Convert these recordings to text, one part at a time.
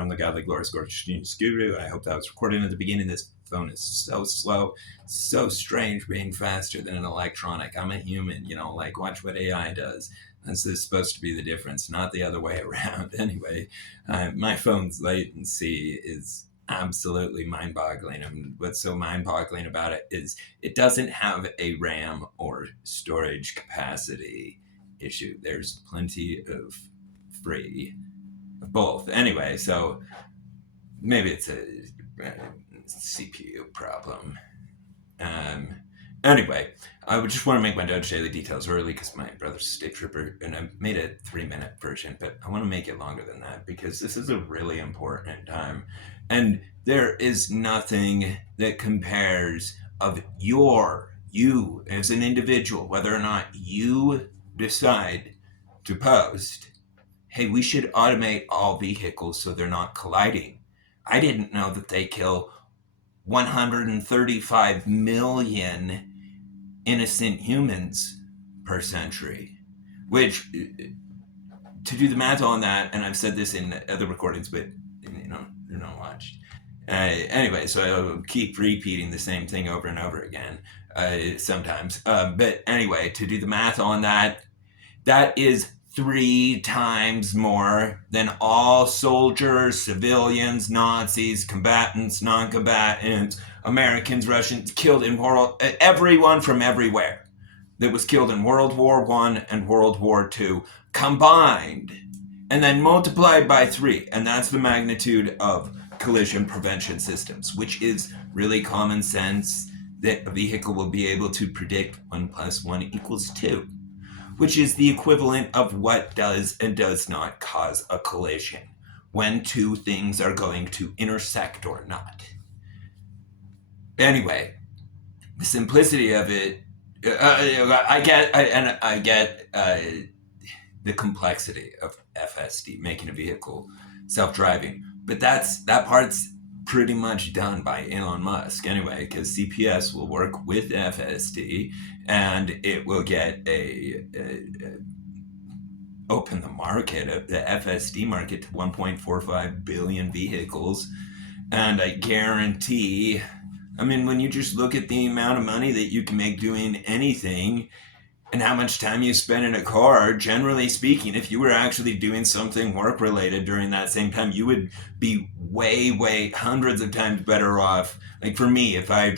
I'm the godly glorious gorgeous guru. I hope that was recorded at the beginning. This phone is so slow, so strange being faster than an electronic. I'm a human, like watch what AI does. This is supposed to be the difference, not the other way around. Anyway, my phone's latency is absolutely mind-boggling. And what's so mind-boggling about it is it doesn't have a RAM or storage capacity issue. There's plenty of free of both. Anyway, so maybe it's a CPU problem. Anyway, I would just want to make my DOGE Daily Details early because my brother's a state trooper, and I made a 3-minute version, but I want to make it longer than that because this is a really important time. And there is nothing that compares of you as an individual, whether or not you decide to post, hey, we should automate all vehicles so they're not colliding. I didn't know that they kill 135 million innocent humans per century, which, to do the math on that, and I've said this in other recordings, but you're not watched. Anyway, so I'll keep repeating the same thing over and over again sometimes. But anyway, to do the math on that, that is 3 times more than all soldiers, civilians, Nazis, combatants, non-combatants, Americans, Russians killed in everyone from everywhere that was killed in World War I and World War II combined, and then multiplied by 3. And that's the magnitude of collision prevention systems, which is really common sense that a vehicle will be able to predict 1 + 1 = 2. Which is the equivalent of what does and does not cause a collision, when 2 things are going to intersect or not. Anyway, the simplicity of it, I get the complexity of FSD, making a vehicle self-driving, but that part's pretty much done by Elon Musk anyway, because CPS will work with FSD and it will get open the market, the FSD market, to 1.45 billion vehicles. And I guarantee, when you just look at the amount of money that you can make doing anything and how much time you spend in a car, generally speaking, if you were actually doing something work related during that same time, you would be way hundreds of times better off. Like for me, if I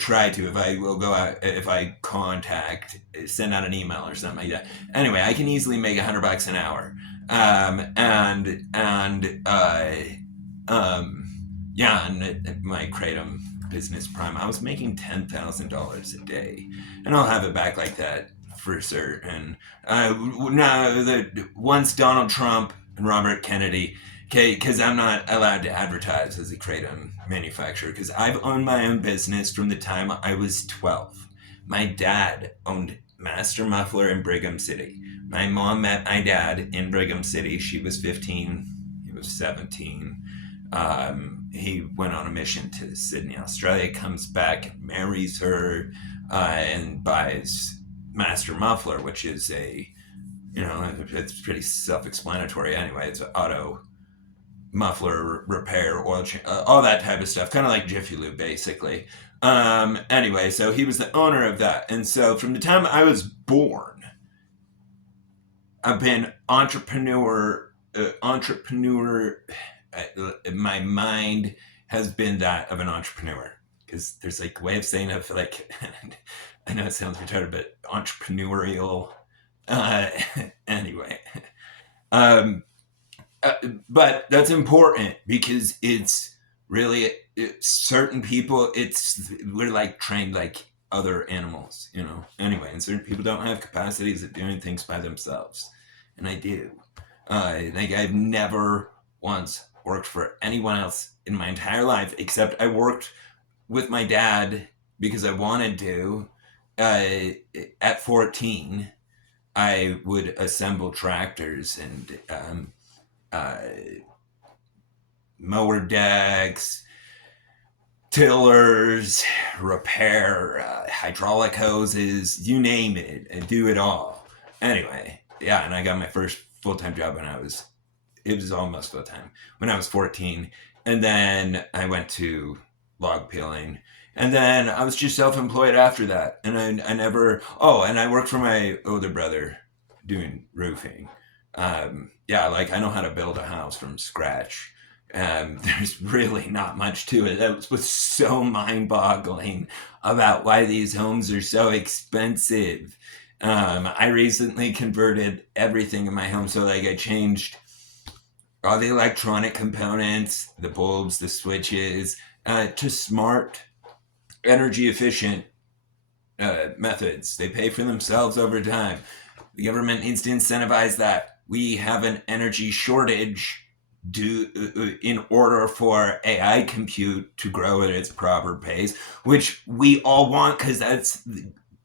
will go out, if I send out an email or something like that. Anyway, I can easily make $100 an hour. And my Kratom Business Prime, I was making $10,000 a day, and I'll have it back like that for certain. Once Donald Trump and Robert Kennedy, because I'm not allowed to advertise as a Kratom manufacturer, because I've owned my own business from the time I was 12. My dad owned Master Muffler in Brigham City. My mom met my dad in Brigham City. She was 15, he was 17. He went on a mission to Sydney, Australia, comes back, marries her, and buys Master Muffler, which is it's pretty self-explanatory anyway. It's an auto muffler repair, oil change, all that type of stuff, kind of like Jiffy Lube, basically. Anyway, so he was the owner of that. And so from the time I was born, I've been entrepreneur. My mind has been that of an entrepreneur, because there's like a way of saying it, like, I know it sounds retarded, but entrepreneurial. Anyway, but that's important because it's really certain people. We're like trained like other animals, Anyway, and certain people don't have capacities of doing things by themselves, and I do. I've never once worked for anyone else in my entire life, except I worked with my dad because I wanted to. At 14, I would assemble tractors and mower decks, tillers, repair hydraulic hoses, you name it, and do it all. Anyway, yeah, and I got my first full-time job it was almost full-time, when I was 14 And then I went to log peeling. And then I was just self-employed after that. And I never, oh, and I worked for my older brother doing roofing. Yeah, like I know how to build a house from scratch. There's really not much to it. That was so mind-boggling about why these homes are so expensive. I recently converted everything in my home. So like I changed all the electronic components, the bulbs, the switches, to smart, energy efficient methods. They pay for themselves over time. The government needs to incentivize that. We have an energy shortage in order for AI compute to grow at its proper pace, which we all want because that's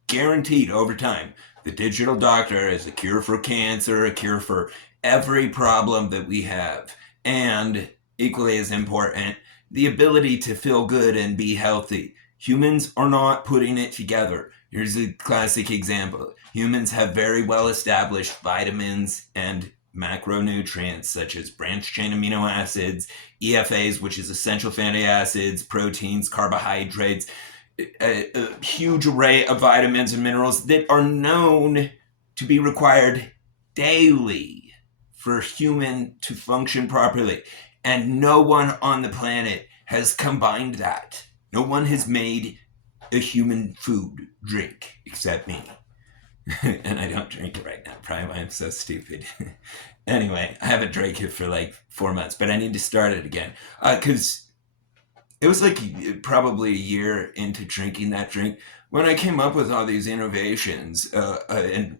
guaranteed over time. The digital doctor is a cure for cancer, a cure for every problem that we have. And equally as important, the ability to feel good and be healthy. Humans are not putting it together. Here's a classic example. Humans have very well established vitamins and macronutrients such as branched chain amino acids, EFAs, which is essential fatty acids, proteins, carbohydrates, a huge array of vitamins and minerals that are known to be required daily for human to function properly. And no one on the planet has combined that. No one has made a human food drink except me. And I don't drink it right now. Probably why I'm so stupid. Anyway, I haven't drank it for like 4 months, but I need to start it again. Because it was like probably a year into drinking that drink when I came up with all these innovations. And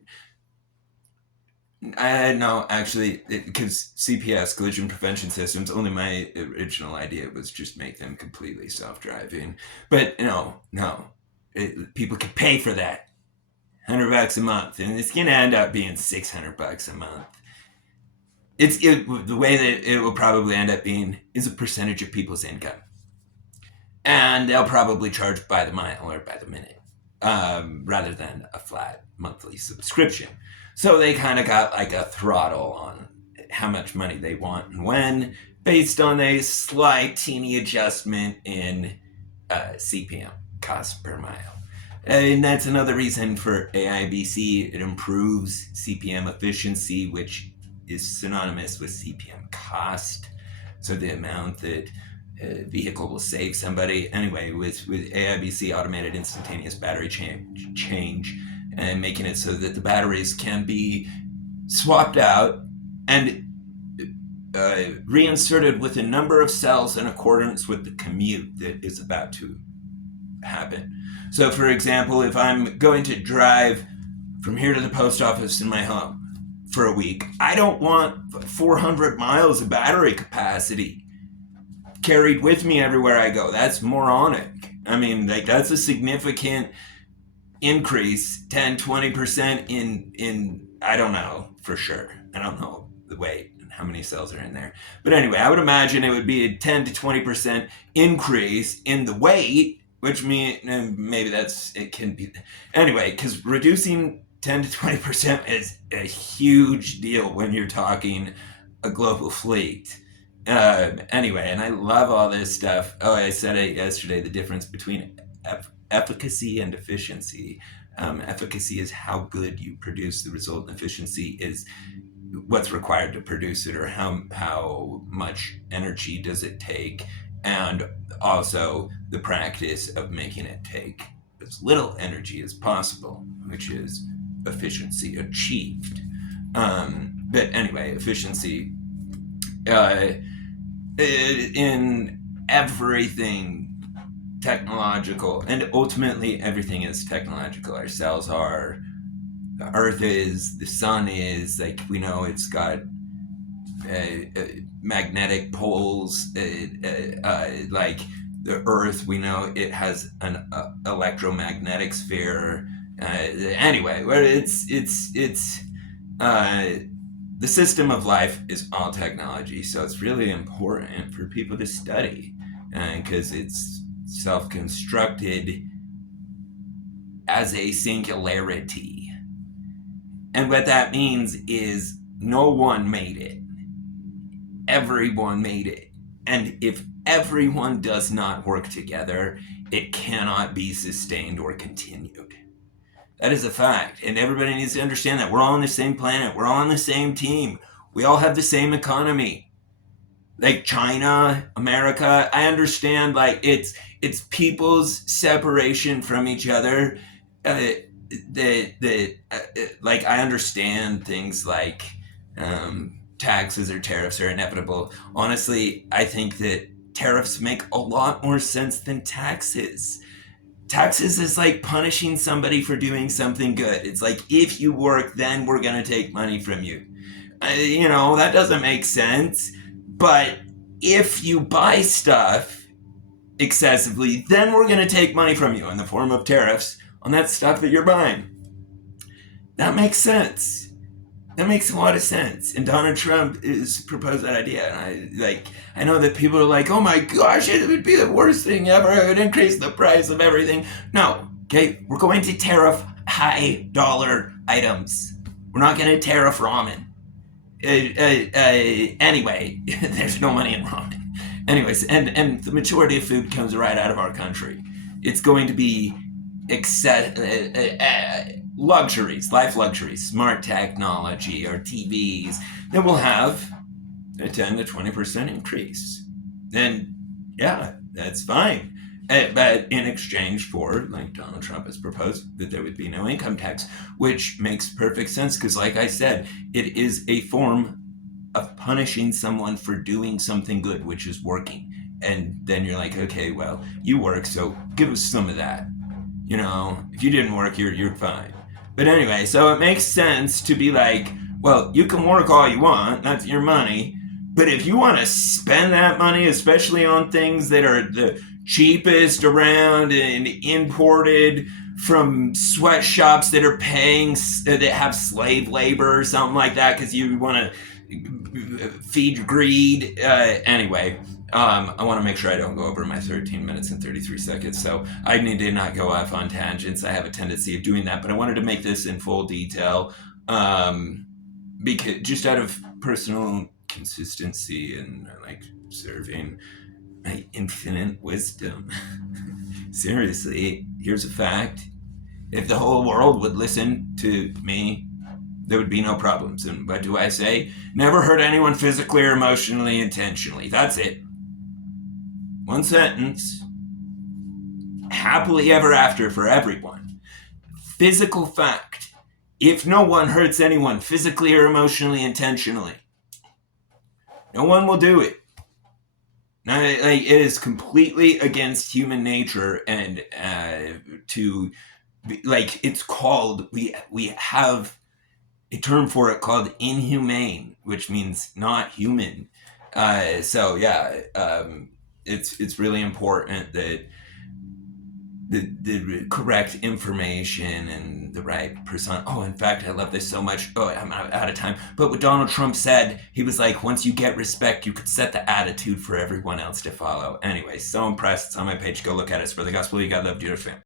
I know actually, because CPS, collision prevention systems, only my original idea was just make them completely self-driving. But no, people could pay for that. $100 a month, and it's gonna end up being $600 a month. The way that it will probably end up being is a percentage of people's income, and they'll probably charge by the mile or by the minute, rather than a flat monthly subscription. So they kind of got like a throttle on how much money they want and when, based on a slight teeny adjustment in CPM, cost per mile. And that's another reason for AIBC. It improves CPM efficiency, which is synonymous with CPM cost. So the amount that a vehicle will save somebody. Anyway, with AIBC, automated instantaneous battery change, and making it so that the batteries can be swapped out and reinserted with a number of cells in accordance with the commute that is about to happen. So, for example, if I'm going to drive from here to the post office in my home for a week, I don't want 400 miles of battery capacity carried with me everywhere I go. That's moronic. I mean, like, that's a significant increase, 10-20% in I don't know for sure. I don't know the weight and how many cells are in there. But anyway, I would imagine it would be a 10-20% increase in the weight, which means maybe it can be. Anyway, because reducing 10-20% is a huge deal when you're talking a global fleet. Anyway, and I love all this stuff. Oh, I said it yesterday, the difference between efficacy and efficiency. Efficacy is how good you produce the result, and efficiency is what's required to produce it, or how much energy does it take, and also the practice of making it take as little energy as possible, which is efficiency achieved. But anyway, efficiency in everything technological, and ultimately everything is technological. Our cells are, the earth is, the sun is, like, we know it's got magnetic poles, like the earth, we know it has an electromagnetic sphere. Anyway, where it's the system of life is all technology, so it's really important for people to study, because it's self-constructed as a singularity. And what that means is no one made it. Everyone made it. And if everyone does not work together, it cannot be sustained or continued. That is a fact. And everybody needs to understand that. We're all on the same planet. We're all on the same team. We all have the same economy. Like China, America, I understand like it's people's separation from each other. Like I understand things like taxes or tariffs are inevitable. Honestly, I think that tariffs make a lot more sense than taxes. Taxes is like punishing somebody for doing something good. It's like, if you work, then we're going to take money from you. That doesn't make sense. But if you buy stuff excessively, then we're going to take money from you in the form of tariffs on that stuff that you're buying. That makes sense. That makes a lot of sense. And Donald Trump has proposed that idea. And I know that people are like, oh my gosh, it would be the worst thing ever. It would increase the price of everything. No, okay, we're going to tariff high dollar items. We're not going to tariff ramen. Anyway, there's no money in ramen. Anyways, and the majority of food comes right out of our country. It's going to be luxuries, life luxuries, smart technology or TVs that will have a 10 to 20% increase. And yeah, that's fine. But in exchange for, like Donald Trump has proposed, that there would be no income tax, which makes perfect sense because, like I said, it is a form of punishing someone for doing something good, which is working. And then you're like, okay, well, you work, so give us some of that. If you didn't work, you're fine. But anyway, so it makes sense to be like, well, you can work all you want, that's your money. But if you want to spend that money, especially on things that are the cheapest around and imported from sweatshops that are paying, that have slave labor or something like that, because you want to feed greed. Anyway, I want to make sure I don't go over my 13 minutes and 33 seconds, so I need to not go off on tangents. I have a tendency of doing that, but I wanted to make this in full detail, because just out of personal consistency and like serving my infinite wisdom. Seriously, here's a fact. If the whole world would listen to me, there would be no problems. And what do I say? Never hurt anyone physically or emotionally intentionally. That's it. One sentence. Happily ever after for everyone. Physical fact. If no one hurts anyone physically or emotionally intentionally, no one will do it. Now, it is completely against human nature, and it's called, we have a term for it called inhumane, which means not human. It's really important that the correct information and the right person. Oh, in fact, I love this so much. Oh, I'm out of time. But what Donald Trump said, he was like, once you get respect, you could set the attitude for everyone else to follow. Anyway, so impressed. It's on my page. Go look at it. It's for the gospel. You got love, dear family.